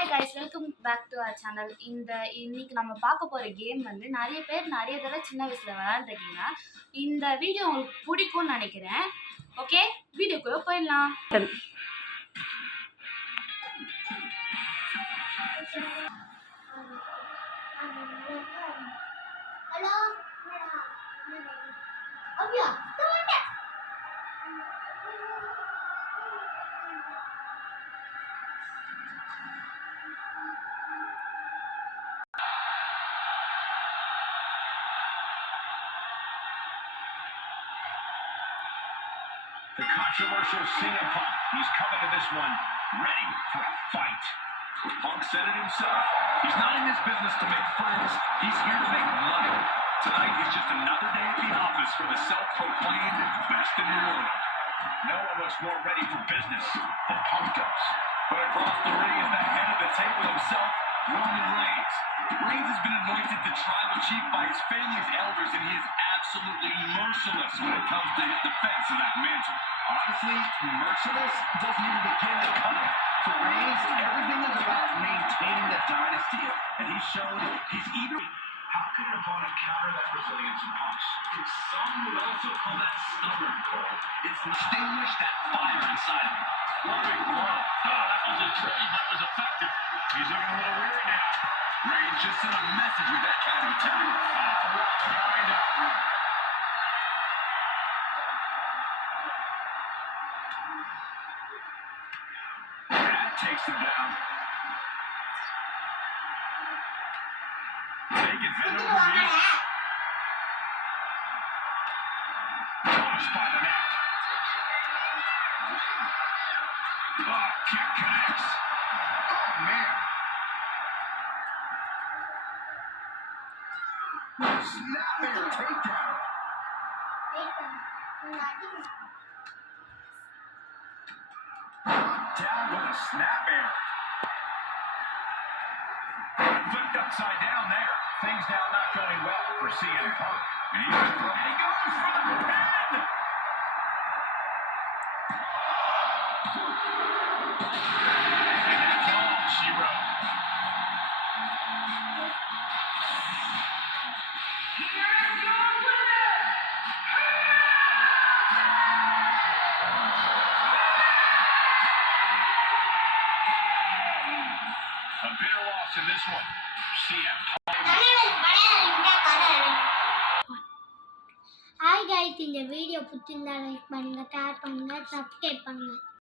Hi guys, welcome back to our channel. இன்னைக்கு நம்ம பார்க்க போகிற கேம் வந்து நிறைய பேர் நிறைய தடவை சின்ன வயசில் விளையாண்டுருக்கீங்க. இந்த வீடியோ உங்களுக்கு பிடிக்கும்னு நினைக்கிறேன். ஓகே, வீடியோக்குள்ளே போயிடலாம். Hello The controversial CM Punk. He's coming to this one ready for a fight. Punk said it himself. He's not in this business to make friends. He's here to make money. Tonight is just another day at the office for the self-proclaimed best in the world. No one looks more ready for business than Punk does. But across the ring is the head of the table himself, Roman Reigns. Reigns has been anointed the tribal chief by his family's elders, and he is absolutely merciless when it comes to his defense of that mantle. Honestly, merciless doesn't even begin to come. For Reigns, everything is about maintaining the dynasty, and he's shown he's even. How can an opponent counter that resilience in Punk's? Some would also call that stubborn, Cole. It's extinguished that fire inside him. What a big blow. Oh, that was a trade, but it was effective. He's looking a little weary now. Reigns just sent a message with that kind of attack. Behind him. That takes him down. Taking head over heels. Tossed by the neck. Oh, kick connects. Oh, man. Snapmare takedown. Down with a snapmare. Flipped upside down there. Things now not going well for CM Punk. And he goes for the pin. And that's all she wrote. Here's your winner. A bitter loss in this one. CM Punk. Hi guys, இந்த video பிடிச்சிருந்தா like பண்ணுங்க, share பண்ணுங்க, subscribe பண்ணுங்க.